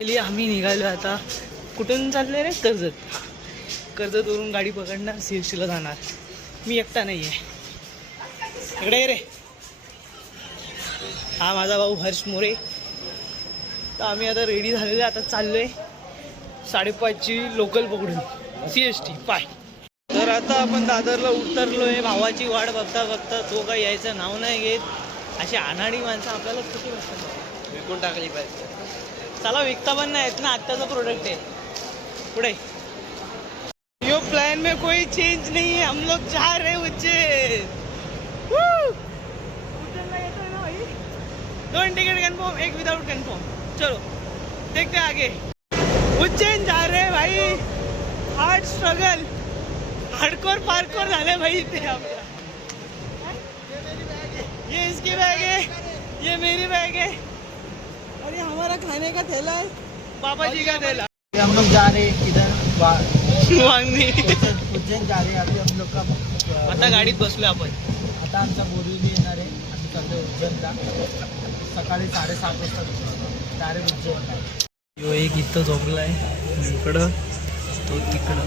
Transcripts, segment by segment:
आम्ही निघालो आता. कुठून चालले रे? कर्जतवरून गाडी पकडणार, CSTला जाणार. मी एकटा नाही आहे. इकडे ये रे. हा माझा भाऊ हर्ष मोरे. तर आम्ही आता रेडी झालेले, आता चाललोय 5:30ची लोकल पकडून CST पाय. तर आता आपण दादरला उतरलोय. भावाची वाट बघता बघता तो काही यायचं नाव नाही घेत. अशी अनाडी माणसं आपल्याला किती वाटतं विकून टाकली पाहिजे. चला विकता पण नाही येत ना, आत्ताचा प्रोडक्ट आहे. पुढे यो प्लान में कोई चेंज नहीं है. हम लोग जा रहे उज्जैन. उज्जैनला येतोय ना भाई. 2 टिकट कन्फर्म, 1 विदाउट कन्फर्म. चलो देखते आगे. उज्जैन जा रहे भाई. हार्ड स्ट्रगल, हार्डकोर पार्कोर झाले भाई इथे आपल्या. ये इसकी बैग है, ये मेरी बैग है, और ये हमारा खाने का थैला है, पापा जी का थैला. हम लोग जा रहे हैं इधर वांगणी. उज्जैन जा रहे हैं अभी हम लोग का. आता गाडीत बसलोय आपण. आता आमचा बोरिवली येणार आहे. आम्ही चाललो उज्जैनला. सकाळी 7:30 वाजता डायरेक्ट उज्जैनला. यो एक इथं झोपलाय, इकडं तो तिकडं.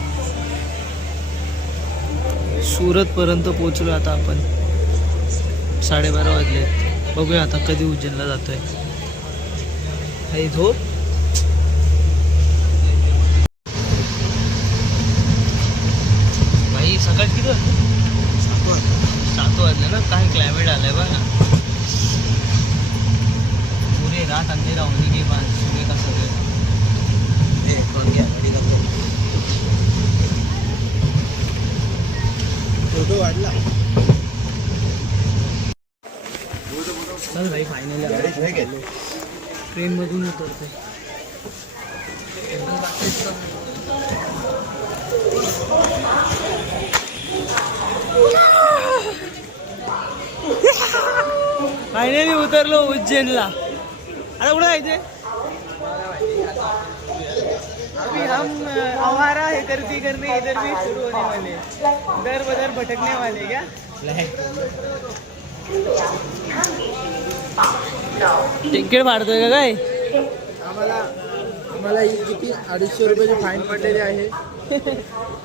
सुरतपर्यंत पोहोचलो आता आपण. 12:30 वाजले. बघूया आता कधी उज्जैनला जातोय. काही झोप. भाई सकाळ किती वाजले? 7 वाजले ना. काय क्लायमेट आलंय बघा. पुरे रात अंधेरा होने के बाद सुबह का सवेरा. फोटो वाढला. चल भाई फायनली ट्रेन मधून उतरते. फायनली उतरलो उज्जैनला. आता कुठं जायचंय? अभी हम आवारा है करती करने इधर भी शुरू होने वाले, दर बदर भटकने वाले. क्या तिकीट मारतोय का काय? आम्हाला किती 250 रुपयाची फाईन पडलेली आहे.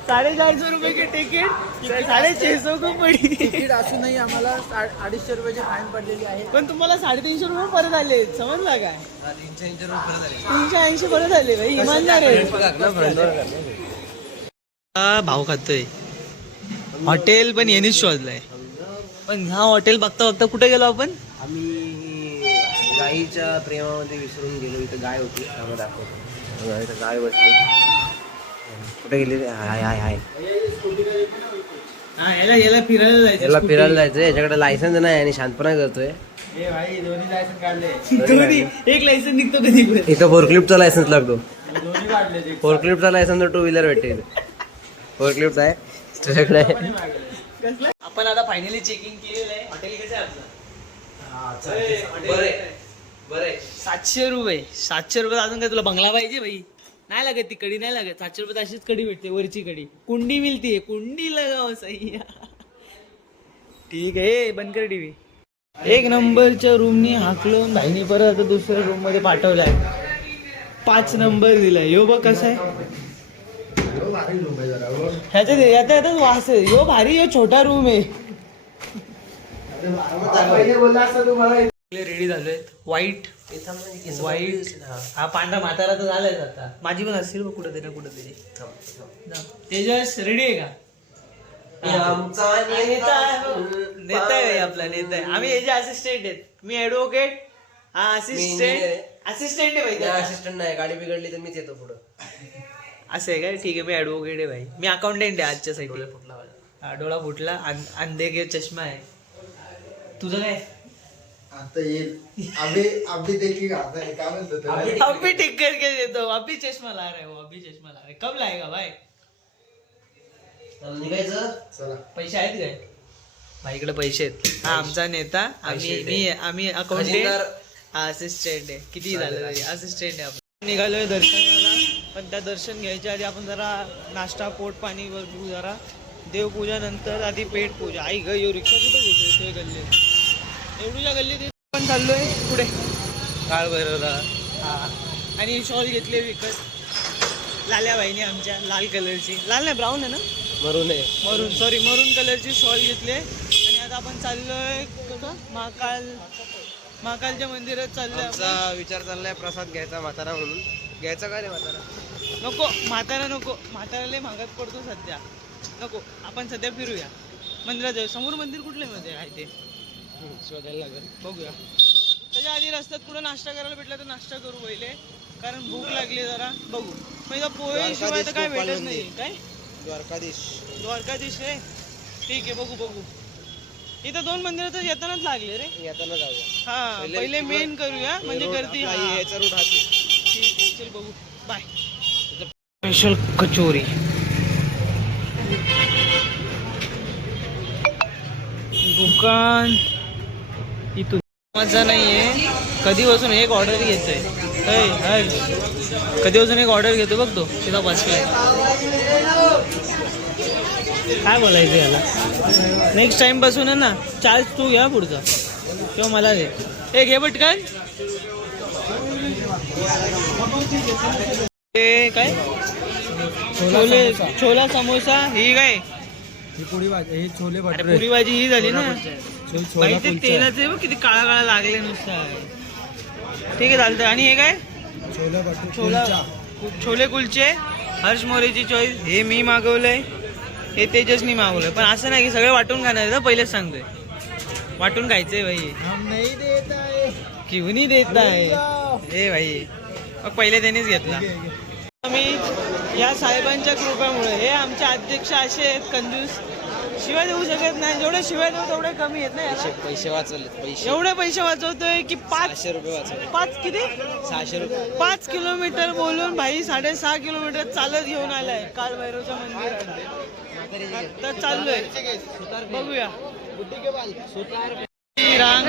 450 रुपये की तिकीट, 650 को पडी. तिकीट असूनही आम्हाला 250 रुपयाची फाईन पडलेली आहे. पण तुम्हाला 350 रुपये परत आले, समजला काय? 380 परत आले भाई. इमानदार आहे. भाव खातोय हॉटेल, पण यांनीच शोधलंय. पण ह्या हॉटेल बघता बघता कुठे गेलो आपण? आम्ही गाईच्या प्रेमामध्ये विसरून गेलो. इथं गाय होती, आम्हाला दाखवतो. इथं गाय बसली. कुठे गेली रे? हाय हाय हाय. याला फिरायला जायचं. याला फिरायला जायचं. याच्याकडे लायसन्स नाही आणि शांतपणा करतोय. दोन्ही लायसन काढले. दोन्ही एक लायसन निघतो कधी. इथं फोरक्लिफ्टचा लायसन्स लागतो. दोन्ही काढले. फोरक्लिफ्टचा लायसन्स 2 व्हीलर भेटेल. फोरक्लिफ्ट आहे तुझ्याकडे. आपण आता फायनली चेकिंग केलेलं आहे. हॉटेल कसं आहे आपलं? बरं 700 रुपये. 700 रुपये अजून काय तुला बंगला पाहिजे भाई? नाही लागत ती कडी, नाही लागत. 700 रुपये अशीच कडी भेटते, वरची कडी. कुंडी मिळते, कुंडी लगाव सही. ठीक आहे, बंद कर टीव्ही. 1 नंबरच्या रूमनी हाकलून भाईनी परत आता दुसऱ्या रूम मध्ये पाठवलाय. 5 नंबर दिलाय. यो बघ कसा आहे. ह्याच्यात यातच वास आहे. यो भारी, यो छोटा रूम आहे. रेडी झालोय. वाईट हा पांढरा म्हातारा तर झालाय आता. माझी पण असेल कुठे तरी कुठेतरी. तेजस रेडी आहे का? नेता आहे आपला, नेता आहे. आम्ही याचे असिस्टंट आहेत. मी ऍडव्होकेट, हा असिस्टंट आहे भाई. असिस्टंट नाही, गाडी बिघडली तर मीच येतो पुढं. असं आहे काय? ठीक आहे, मी ऍडव्होकेट आहे भाई. मी अकाउंटंट आहे आजच्या साठी. डोळा फुटला. अंधे के चष्मा आहे. तुझं काय? आता येईल. अभी देखिए काय म्हणतो. अभी ठीक करके देतो. अभी चष्मा ला रहा है वो, अभी चष्मा ला रहा है. कब लाएगा भाई? निघायचं. चला. पैसे आहेत काय? भाईकडे पैसे आहेत. हा आमचा नेता. आम्ही अकाउंटंट, असिस्टंट आहे. किती झालं तरी असिस्टंट आहे. आपण निघालोय दर्शनाला. पण त्या दर्शन घ्यायच्या आधी आपण जरा नाश्ता, पोट पाणी बघू. जरा देवपूजा, नंतर आधी पेट पूजा. आई ग, यो रिक्षा कुठं बोलतोय गल्ली? एवढीच्या गल्लीत पण चाललोय पुढे काळ भैरवला. हा आणि शॉल घेतली विकत लाल्या बाईने आमच्या लाल कलरची, लाल नाही ब्राऊन आहे ना, मरून आहे. मरून सॉरी मरून कलरची शॉल घेतली आणि आता आपण चाललोय कुठं महाकालच्या मंदिरात चाललोय आपण. आमचा विचार चाललाय प्रसाद घ्यायचा म्हातारा म्हणून. घ्यायचा का रे म्हातारा? नको म्हातारा नको, म्हाताऱ्याला महागात पडतो सध्या, नको. आपण सध्या फिरूया मंदिरात जाऊ. समोर मंदिर कुठले मध्ये आहे ते शोधायला लागेल. बघूया. त्याच्या आधी रस्त्यात पुढे नाश्ता करायला भेटला तर नाश्ता करू पहिले, कारण भूक लागली जरा. बघू म्हणजे पोहे शिवाय तर काय भेटत नाही. काय द्वारकाधीश आहे, ठीक आहे बघू बघू. इथं 2 मंदिरं तर येतानाच लागले रे. येताना जाऊया. हा पहिले मेन करूया म्हणजे गर्दी. हा याचा रूट हाती. ठीक आहे चल बघू. बाय. स्पेशल कचोरी, दुकान इथून मजा नाहीये. कधीपासून एक ऑर्डर घेतोय, कधीपासून एक ऑर्डर घेतो बघ तो तिथं बसलाय. काय बोलायचं याला, नेक्स्ट टाइम पासून आहे ना चार्ज तू घ्या पुढचा किंवा मला दे. हे घे पटकन. हे काय छोला समोसा, ही काय ही पुरी भाजी, हे छोले अरे भटुरे. पुरी भाजी ही झाली ना. छोला बाई ते कुलचा. तेलाचे बघ किती काळा काळा लागले नुसतं. ठीक आहे चालतंय. आणि हे काय छोले भटुरे छोला कुलचा. छोले कुलचे, हर्ष मोरेची चॉईस. हे मी मागवलंय, हे तेजसनी मागवलंय. पण असं नाही की सगळे वाटून खाणार आहे, पहिलेच सांगतोय वाटून खायचंय भाई. हम नहीं देता है. क्यों नहीं देता है हे भाई. मग पहिले त्यांनीच घेतला. आम्ही या साहेबांच्या कृपेमुळे, हे आमचे अध्यक्ष असे आहेत कंजूस, शिवाय देऊ शकत नाही. जेवढे शिवाय देऊ तेवढे कमी आहेत ना याला. पैसे वाचवले. पैसे एवढे पैसे वाचवतोय की 500 रुपये वाचवले. 5 किती 600 रुपये. 5 किलोमीटर बोलून भाई 6.5 किलोमीटर चालत घेऊन आलाय काल भैरवच्या मंदिरात. आता चाललोय बघूया. रांग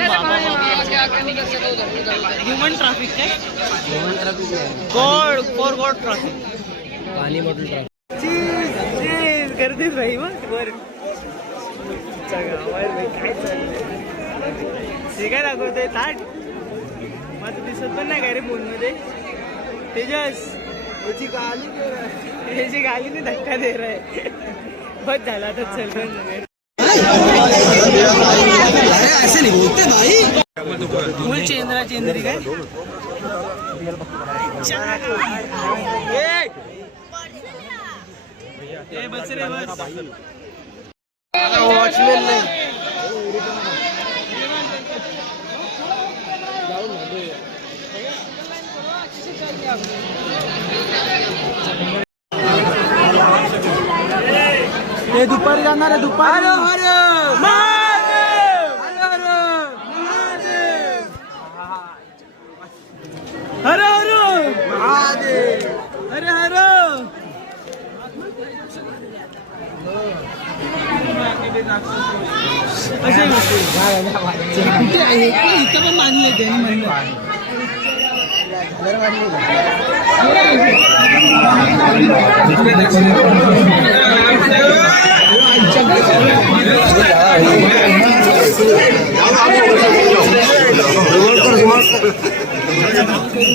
ह्युमन ट्रॅफिक काय गॉड फॉर गॉड ट्रॅफिक. पाणी बॉटल चीज गर्दीच भाई. मग वर काय चाललंय हे काय दाखवतोय ताट. माझं दिसत पण नाही काय रे फोन मध्ये. तेजस याची गालीने धक्का दे रहा है. बस झाला आता चल ऐसे नहीं बोलते भाई. फुल चेंद्रा चेंद्री काय. ए बस रे बस. वॉचमॅन नाही. हे दुपारी जाणार आहे. दुपारी हर हर हर असे इथं पण मानले त्यांनी म्हणलं.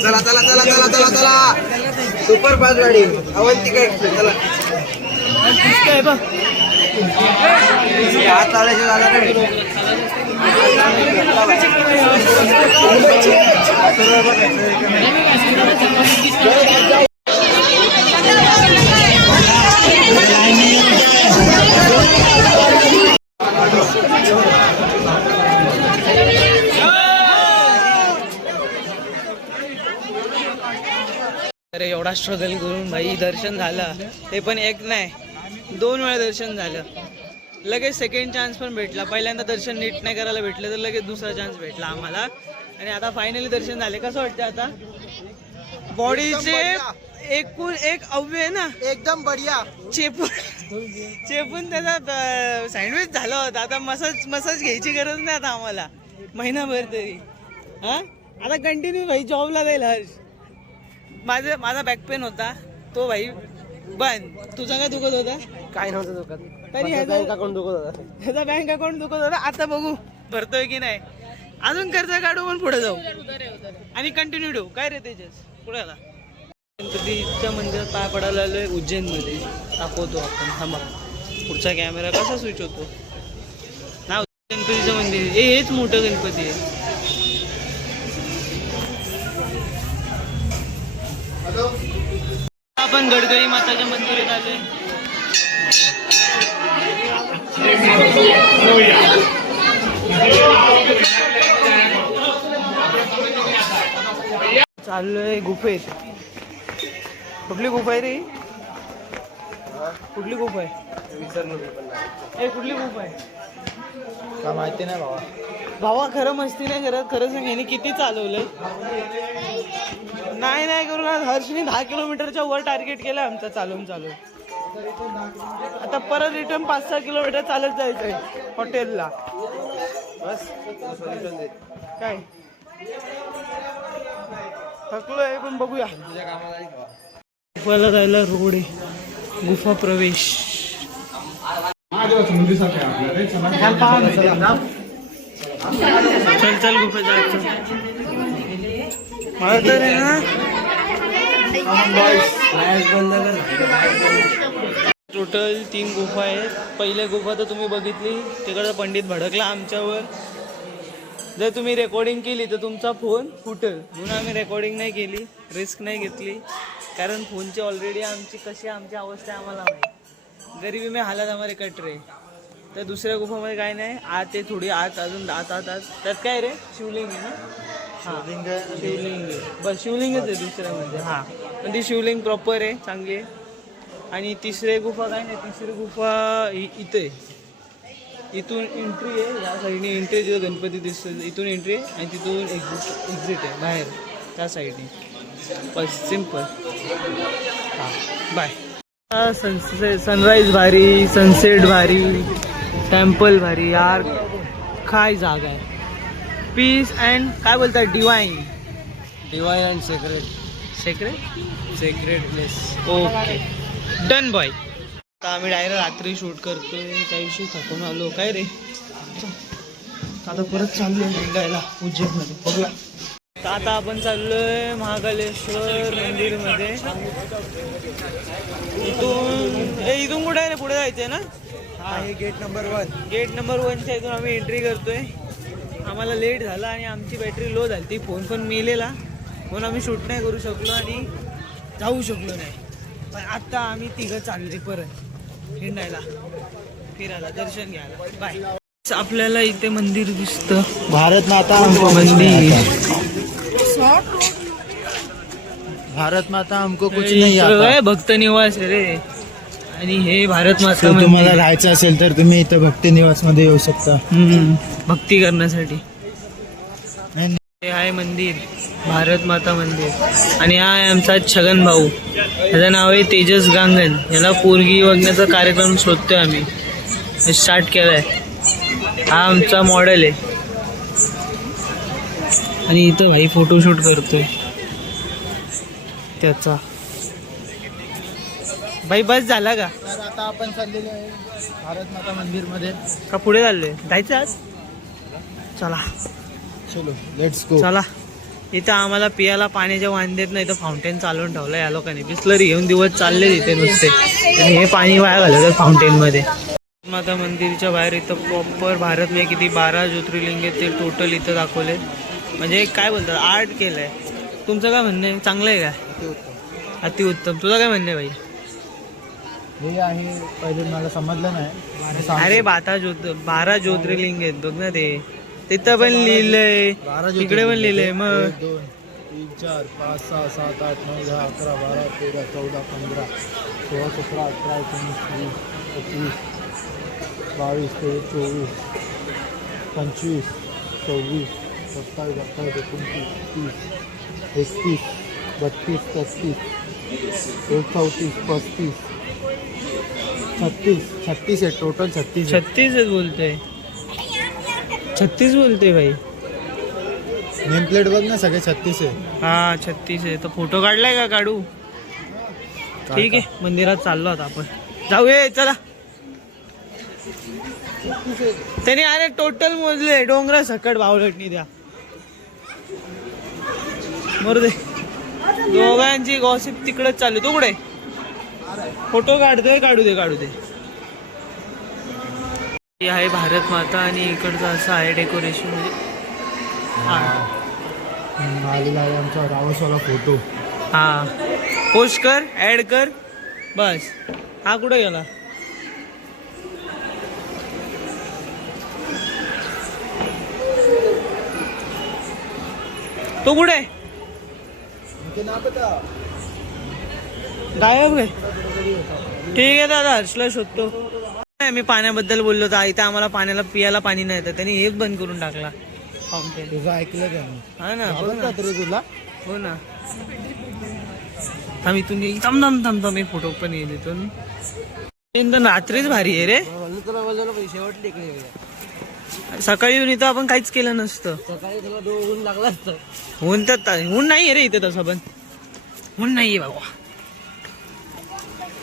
चला चला चला चला चला चला. सुपर फास्ट गाडी अवंतिका एक्सप्रेस. चला दिसतंय बघ. हात लावायचे जागा नाही. अरे एवढा स्ट्रगल करून भाई दर्शन झालं, ते पण एक नाही 2 वेळा दर्शन झालं. लगेच सेकंड चान्स पण भेटला. पहिल्यांदा दर्शन नीट नाही करायला भेटलं तर लगेच दुसरा चान्स भेटला आम्हाला. आणि आता फायनली दर्शन झाले. कसं वाटतं आता? बॉडीचे एकूण एक अव्यय ना एकदम बढिया. चेपून त्याचा सँडविच झाला होता. आता मसाज घ्यायची गरज नाही आता आम्हाला महिनाभर तरी. हा आता कंटिन्यू भाई जॉबला जाईल हर्ष. माझा बॅक पेन होता तो भाई बंद. तुझा काय दुखत होता? काय नव्हतं दुखत. तरी बँक अकाउंट दुखत होता. ह्याचा बँक अकाउंट दुखत होता. आता बघू भरतोय की नाही. अजून कर्ज काढू पण पुढे जाऊ आणि कंटिन्यू ठेवू. काय रे तेजस पुढे आला. गणपतीच्या मंदिरात पाय पडायला आलोय उज्जैनमध्ये. दाखवतो आपण, थांबा. पुढचा कॅमेरा कसा स्विच होतो ना. गणपतीचं मंदिर हेच मोठं गणपती आहे. आपण गडगडी माताच्या मंदिरात आलोय. चाललोय गुफेत. कुठली गुफा आहे रे? कुठली गुफा आहे? कुठली गुफा आहे का माहिती नाही बाबा. भावा खरं मस्ती नाही करत. खरं सांग, याने किती चालवलंय? नाही करू ना. हर्षने 10 किलोमीटरच्या वर टार्गेट केलं आमचं चालून. आता परत रिटर्न 5-6 किलोमीटर चालत जायचंय हॉटेलला. बस काय थकलोय, पण बघूया. गुफाला जायला रोड आहे. गुफा प्रवेश. चल गुफा जायचं. मला तर आहे ना टोटल 3 गुफा आहेत. पहिल्या गुफा तर तुम्ही बघितली, तिकडचा पंडित भडकला आमच्यावर. जर तुम्ही रेकॉर्डिंग केली तर तुमचा फोन फुटेल, म्हणून आम्ही रेकॉर्डिंग नाही केली, रिस्क नाही घेतली. कारण फोनची ऑलरेडी आमची अवस्था आहे आम्हाला माहिती. गरीबी में हालत हमारे कट रहे. तर दुसऱ्या गुफामध्ये काय नाही. आत ते थोडी आत अजून आत त्यात काय रे? शिवलिंग आहे ना. हां शिवलिंग आहे. बस शिवलिंगच आहे दुसऱ्यामध्ये. हां पण ती शिवलिंग प्रॉपर आहे, चांगली आहे. आणि तिसरी गुफा काय नाही. तिसरी गुफा इथे इथून एंट्री आहे. या साईडने एंट्री, तिथं गणपती दिसतो, इथून एंट्री आहे आणि तिथून एक्झिट आहे बाहेर त्या साईडने. बस सिम्पल. हां बाय. सनराईज भारी, सनसेट भारी, टेम्पल भारी. यार काय जागा आहे. पीस अँड काय बोलतात, divine and sacred place. Okay done boy. आता आम्ही डायरेक्ट रात्री शूट करतोय. त्या दिवशी थकून आलो काय रे. आता परत चाललोय निघायला उज्जैनमध्ये. बघूया. आता आपण चाललोय महाकालेश्वर मंदिरमध्ये. इथून कुठे आहे रे? पुढे जायचंय ना. हा हे गेट नंबर 1. गेट नंबर 1च्या इथून आम्ही एंट्री करतोय. आम्हाला लेट झाला आणि आमची बॅटरी लो झाली. ती फोन पण मेलेला, म्हणून आम्ही शूट नाही करू शकलो आणि जाऊ शकलो नाही. पण आत्ता आम्ही 3 चालले परत हिंडायला, फिरायला, दर्शन घ्यायला. बाय. आपल्याला इथे मंदिर दिसतं, भारत माता हमको कुछ नहीं आता. भक्त निवास आहे रे. आणि हे भारत माता. तुम्हाला राहायचं असेल तर तुम्ही इथं भक्ती निवास मध्ये येऊ शकता भक्ती करण्यासाठी. हे आहे मंदिर, भारत माता मंदिर. आणि हा आहे आमचा छगन भाऊ. त्याचं नाव आहे तेजस गांगण. याला पोरगी बघण्याचा कार्यक्रम शोधतोय आम्ही, स्टार्ट केलाय. हा आमचा मॉडेल आहे. आणि इथं भाई फोटोशूट करतोय त्याचा. भाई बस झाला का? तर आता आपण चाललेलो आहे भारत माता मंदिर मध्ये. का पुढे चाललोय? जायचं आज. चला चलो लेट्स गो. चला. इथं आम्हाला पियाला पाण्याच्या वांदेत नाही तर फाउंटेन चालवून ठेवलं या लोकांनी. बिस्लरी घेऊन दिवस चालले तिथे नुसते, आणि हे पाणी वाया घालवतात फाउंटेनमध्ये. माता मंदिरच्या बाहेर इथं प्रॉपर भारत में किती 12 ज्योतिर्लिंग आहेत ते टोटल इथं दाखवले. म्हणजे काय बोलतात, आर्ट केलंय. तुमचं काय म्हणणं आहे? चांगलं आहे का? अतिउत्तम. तुझं काय म्हणणं आहे भाई? हे आहे पहिले मला समजलं नाही. अरे 12 ज्योतिर्लिंग आहेत बघ ना. ते तिथं पण लिहिलंय, तिकडे पण लिहिलंय. मग 1 2 3 4 5 6 7 8 9 10 11 12 13 14 15 16 17 18 19 20 21 22 23 24 25 26 27 28 29 30 31 32 33 34 35 36 आहे टोटल. 36 बोलतोय. 36 बोलतोय भाई. नेम प्लेट बघ ना, सगळे 36 आहे. हा 36 आहे. तर फोटो काढलाय का? काढू. ठीक आहे. मंदिरात चाललो आता आपण. जाऊया. चला. त्याने अरे टोटल मोजले डोंगरा सकट बावलटणी द्या. मरू दे. दोघांची गॉसिप तिकडे चालू. तो कुठे फोटो काढतोय? काढू दे. ही आहे भारत माता आणि इकडचं असं आहे डेकोरेशन. म्हणजे आलेला आहे आमचा रावसवाला फोटो. हा पोस्ट कर, ऍड कर, बस. हा कुठे गेला? तो कुठे गायब आहे? ठीक आहे दादा, हर्षला शोधतो. मी पाण्याबद्दल बोललो तर इथे आम्हाला पाण्याला पियाला पाणी नाही तर त्यांनी हेच बंद करून टाकला फाउंटेन. तुझं ऐकलं त्यांनी? हा ना, बघ ना. तुला हो ना. थांब इथून थांब मी फोटो पण येईल इथून. एकदम रात्रीच भारी आहे रे. तुला बोललो शेवट टेकले. सकाळी येऊन इथं आपण काहीच केलं नसतं. सकाळी तुला ऊन लागला असतं. ऊन नाहीये रे इथे तसं, पण ऊन नाहीये बाबा.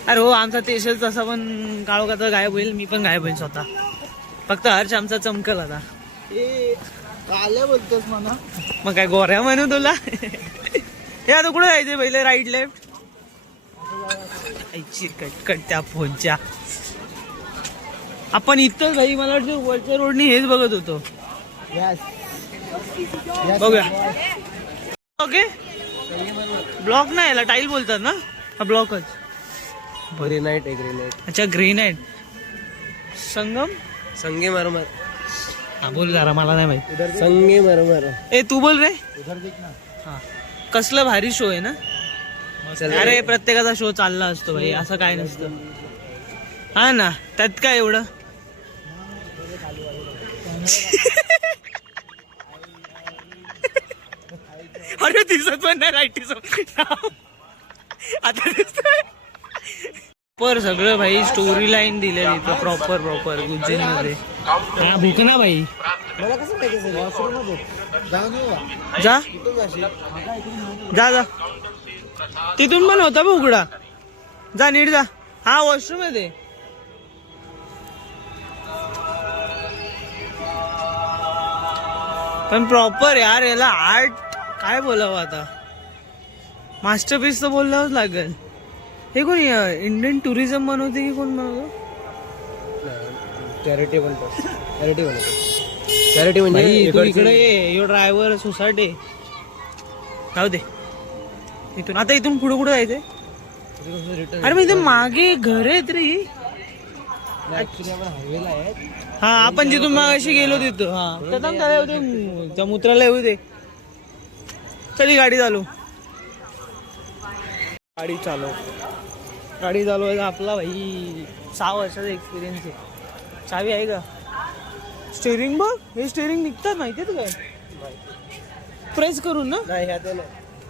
अरे हो, आमचा तेशच तसा पण काळोखात गायब होईल. मी पण गायब होईल स्वतः. फक्त हर्ष आमचा चमकल आता. काल्या बोलतोस म्हणा. मग काय गोऱ्या म्हणू तुला? हे आता कुठं जायचंय पहिले? Right left? कट त्या फोनच्या. आपण इथं भाई मला वाटतं वरच्या रोडनी हेच बघत होतो. बघूया. ओके, ब्लॉक नाही याला टाईल बोलतात ना? हा ब्लॉकच. ग्रेनाइट आहे ग्रेनाइट. अच्छा ग्रेनाइट. संगम संगे मरमर. हा बोल जरा, मला नाही माहिती. संगे मरमर. ए तू बोल रे. उधर देख ना. हा कसलं भारी शो आहे ना. अरे प्रत्येकाचा शो चालला असतो भाई, असं काय नसतं. हा ना, त्यात काय एवढं. अरे दिसत पण नाही राईट. आता दिसतोय. पर सगळं भाई स्टोरी लाईन दिलेली इथं प्रॉपर गुज्जन मध्ये. हा भूक ना भाई. मला कसं माहिती वॉशरूम जाऊन येऊ का? जा कुठून जाशील? जा तिथून पण होता बघ उघडा. जा नीट जा. हा वॉशरूम आहे ते. पण प्रॉपर यार, याला आर्ट काय बोलावं आता. मास्टरपीस तर बोलावंच लागेल. हे कोण इंडियन टुरिझम बनवते की कोण बनवतो? चॅरिटेबल चॅरिटी म्हणजे तू इकडे ये. ड्रायव्हर सोसायटी जाऊ दे. इथून आता इथून पुढे कुठे जायचंय? अरे मग इथे मागे घर आहेत रे. ऍक्च्युली आपण हायवेला आहे. हा आपण जिथून मागाशी गेलो तिथं. हा त्याला येऊ दे, मूत्राला येऊ दे. चली गाडी चालू. गाडी चालवायचा आपला भाई 6 वर्षाचा एक्सपिरियन्स आहे. चावी आहे का? स्टेअरिंग बघ, हे स्टेअरिंग निघतात माहितीये काय? प्रेस करून ना?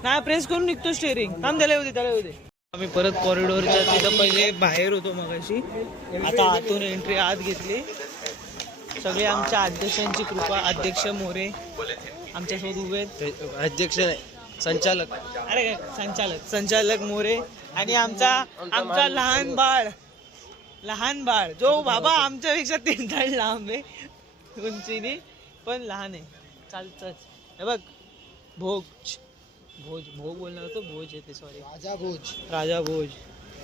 नाही प्रेस करून निघतो स्टेअरिंग. थांब त्याला येऊ दे. आम्ही परत कॉरिडोरच्या तिथं पहिले बाहेर होतो मगाशी, आता आतून एंट्री आत घेतली. सगळे आमच्या अध्यक्षांची कृपा. अध्यक्ष मोरे आमच्यासोबत उभे आहेत. अध्यक्ष नाही, संचालक. अरे संचालक मोरे आणि आमचा लहान बाळ जो बाबा आमच्यापेक्षा 3 तास लांब आहे उंचीने, पण लहान आहे. चालतच. हे बघ भोज बोलणार होतो. भोज येते, सॉरी. राजा भोज.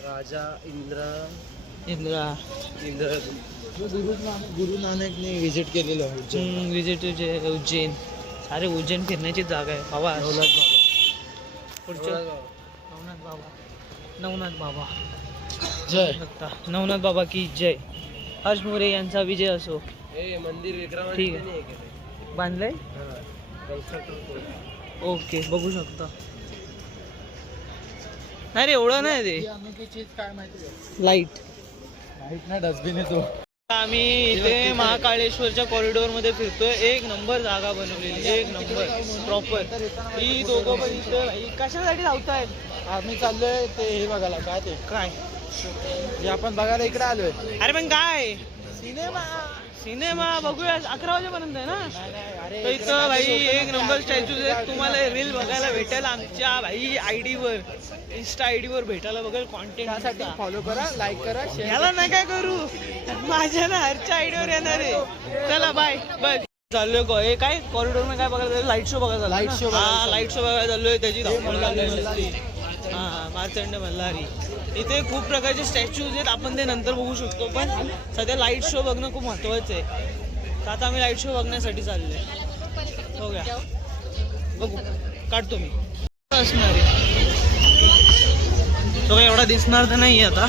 राजा इंद्रा गुरु नानकने विजिट केलेलं. विजिट उज्जैन. अरे उज्जैन फिरण्याची जागा आहे बाबा. पुढचं नवनाथ बाबा जय. नवनाथ बाबा की जय. हर्ष मोरे यांचा विजय असो. मंदिर विक्रम ठीक आहे. बांधलंय. ओके, बघू शकता. नाही रे एवढं नाही ते. अनोखी चीज काय माहिती? लाईट ना डस्टबिन आहे तो. आम्ही इथे महाकाळेश्वरच्या कॉरिडोर मध्ये फिरतोय. 1 नंबर जागा बनवलेली, 1 नंबर प्रॉपर. ही दोघं पण इथं कशासाठी धावतायत? आम्ही चाललोय ते हे बघायला. काय जे आपण बघायला इकडे आलोय. अरे पण काय सिनेमा बघूया. 11 वाजेपर्यंत आहे ना. तर इथं भाई 1 नंबर स्टॅच्यूज आहेत. तुम्हाला रील बघायला भेटेल आमच्या भाई आयडी वर, इंस्टा आयडी वर भेटायला बघेल. कॉन्टेंट फॉलो करा, लाईक करा, शेअर. ह्याला नका करू. माझ्या ना हरच्या आयडी वर येणार आहे. चला बाय. चाललोय हे काय कॉरिडोर मध्ये काय बघायला लाईट शो बघायला Light show बघायला हा लाईट शो बघायला चाललोय त्याची धावपळ चाललोय. हा मार्तंड मल्हारी इथे खूप प्रकारचे स्टॅच्यूज आहेत आपण ते नंतर बघू शकतो पण सध्या लाईट शो बघणं खूप महत्वाचं आहे तर आता आम्ही लाईट शो बघण्यासाठी चाललोय. हो गया बघू काढतो मी असणार आहे तो काही एवढा दिसणार तर नाही आता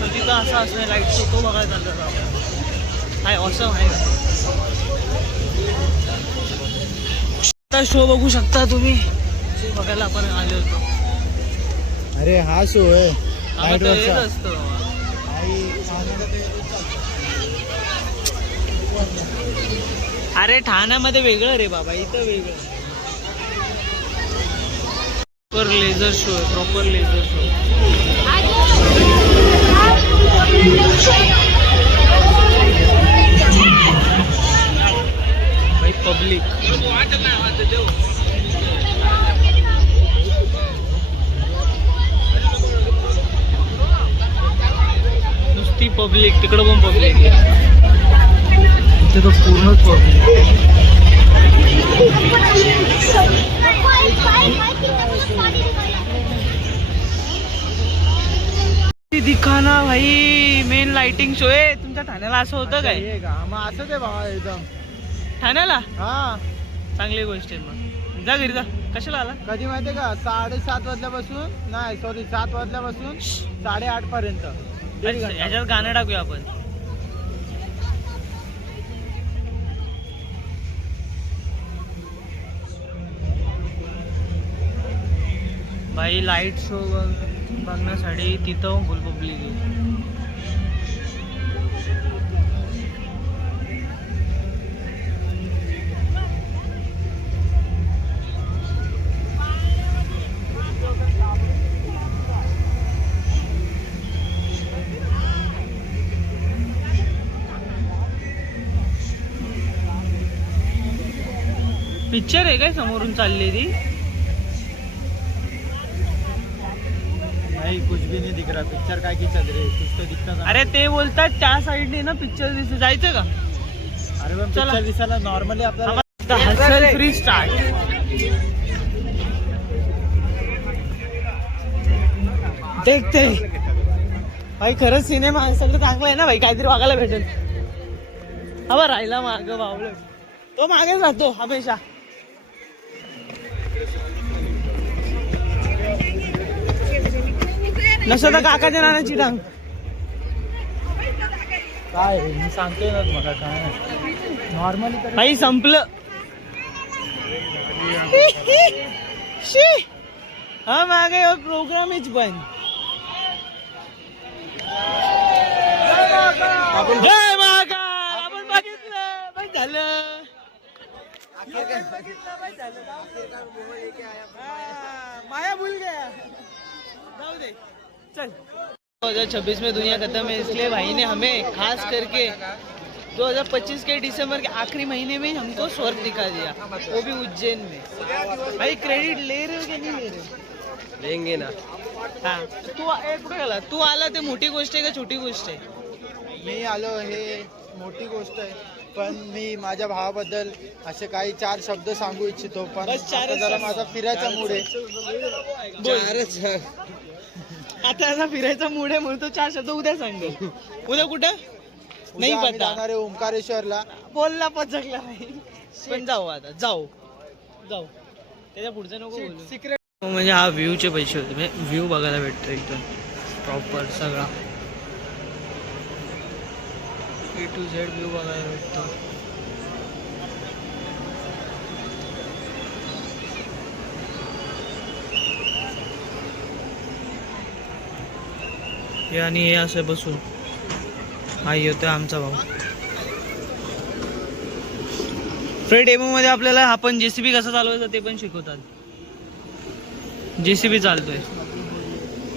पण तिथं असं असणार लाईट शो तो बघायला चाललो आपण. हाय ऑसम आहे आता शो बघू शकता तुम्ही शो बघायला आपण आलो होतो. अरे हा शो आहे लाईट आम्हाला तर येत वरचा. असतो. अरे ठाण्यामध्ये वेगळं रे बाबा इथं वेगळं. प्रॉपर लेझर शो आहे प्रॉपर लेझर शो. भाई पब्लिक नुसती पब्लिक तिकडं पण पब्लिक आहे इथे तर पूर्णच पब्लिक. दिखाना भाई मेन लाइटिंग शो आहे तुमच्या ठाण्याला असं होतं काय हे का मग असं ते बाबा एकदम ठाण्याला हा चांगली गोष्ट आहे मग जा घरी जा कशाला आला कधी माहितीये का 7:30 वाजल्यापासून नाही सॉरी 7 वाजल्यापासून 8:30 पर्यंत दीड घंटा. याच्यात गाणं टाकूया आपण भाई लाईट शो बघण्यासाठी तिथं फुल पब्लिक आहे. पिक्चर आहे काय समोरून चालली ती नाही कुछ भी नहीं दिख रहा पिक्चर काय की चल रही कुछ तो दिखता का अरे ते बोलतात त्या साईडने ना पिक्चर दिसत जायचं का अरे पण चला. पिक्चर दिसायला नॉर्मली आपल्याला हसल फ्री स्टार्ट. देखते भाई खरंच सिनेमा सगळं चांगलं आहे ना भाई काहीतरी बघायला भेटेल. हा राहिला माग बावळ तो मागेच राहतो हमेशा. नसं तर काकाच्या नानाची टांग. काय मी सांगतोय ना तुम्हाला काय नॉर्मली तर भाई संपलं. शी हा मागे प्रोग्रामच बंद. जय महाकाल आपण बघितलं पण झालं. माया भूल गया जाऊ दे चल. 2026 में दुनिया खत्म है इसलिए भाई ने हमें खास करके 2025 के दिसंबर के आखिरी महीने में हमको स्वर्ग दिखा दिया वो भी उज्जैन में. भाई क्रेडिट ले रहे हो कि नहीं ले रहे हो? लेंगे ना. हा तू कुठे गेला तू आला ते मोठी गोष्ट आहे का छोटी गोष्ट आहे. मी आलो हे मोठी गोष्ट आहे पण मी माझ्या भावाबद्दल असे काही 4 शब्द सांगू इच्छितो पण बस 4च आता जरा शब्द. माझा फिरायचा मूड आहे. आता याचा फिरायचा मूड आहे म्हणून तो 4 शब्द उद्या सांगेल. उद्या कुठं नाही उद्या आम्ही पता जाणार आहे ओंकारेश्वरला. बोलला पचकला भाई पण जाऊ आता जाऊ त्याच्या पुढचं नको बोलू. सिक्रेट म्हणजे हा व्ह्यूचे पैसे होते म्हणजे व्ह्यू बघायला भेटतो एकदम प्रॉपर सगळा A to Z व्ह्यू बघायला भेटतो. हे आणि हे असं बसून हा येतोय आमचा भाऊ. फ्री डेमो मध्ये आपल्याला आपण जेसीबी कसा चालवायचा ते पण शिकवतात. जेसीबी चालतोय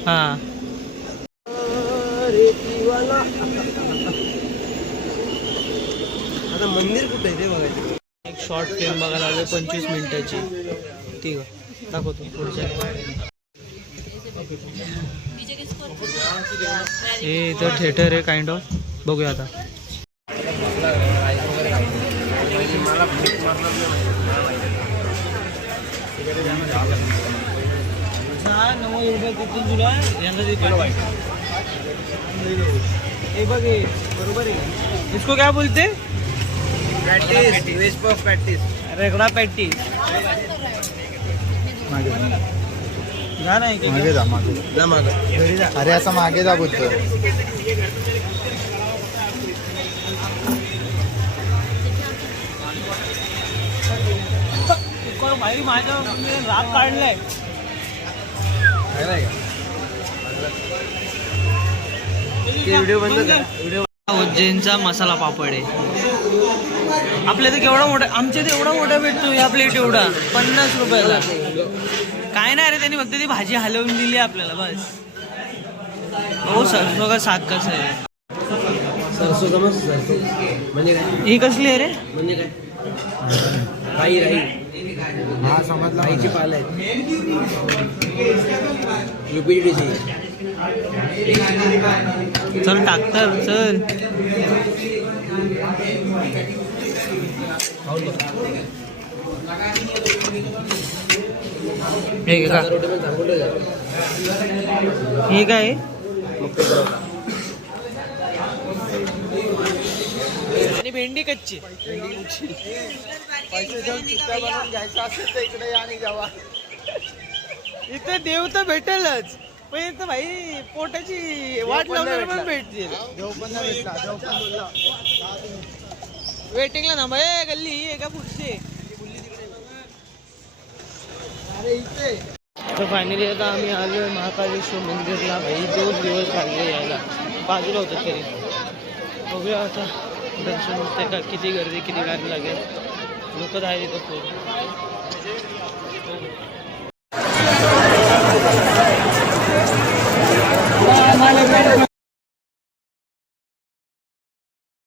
हा. आता मंदिर कुठे आहे ते बघायचं. एक शॉर्ट फिल्म बघायला आलो 25 मिनिटाची ती दाखवतो पुढच्या. हे इथं थिएटर आहे काइंड ऑफ बघूया आता. मला भीक मारणार नाही, मला माहिती हा 90 रुपये तिथून तुला यांचा ते पण वाईट हे बघ हे बरोबर आहे इसको क्या बोलते practice waste puff practice. Ragda patty जा नाही मागे जा मागे ना मागं घरी जा अरे असं मागे जा बोलतो. भाई माझ्या राग काढलाय व्हिडिओ बंद करा. व्हिडिओ उज्जैनचा मसाला पापड आहे आपल्या तर केवढा मोठा आमच्या तर एवढा मोठा भेटतो या प्लेट एवढा 50 रुपयाला. काय नाही रे त्यांनी फक्त ती भाजी हलवून दिली आपल्याला बस. हो सर बघा साग कसं आहे. सरसो समज सरसो म्हणजे काय ही कसली आहे रे म्हणजे काय राई हा समजला राईची पाल आहेत युपीची डिश चल टाकतर चल हे का रोटी पण सांगून हे काय आणि भेंडी कच्ची पैसे देऊन चित्ता बनवून घ्यायचं असेल तर इकडे या आणि जावा. इथं देव तर भेटेलच पण इथं भाई पोटाची वाट लावणार पण भेटतील. देव पण नाही भेटला, देव पण बोलला. वेटिंगला ना भाई गल्ली आहे का पुढची. अरे इथे तर फायनली आता आम्ही आलोय महाकालेश्वर मंदिरला. भाई 2 दिवस लागले यायला बाजूला होतं तरी. बघूया आता दर्शन होते का किती गर्दी किती टाइम लागेल. लोक आहे तिथं खूप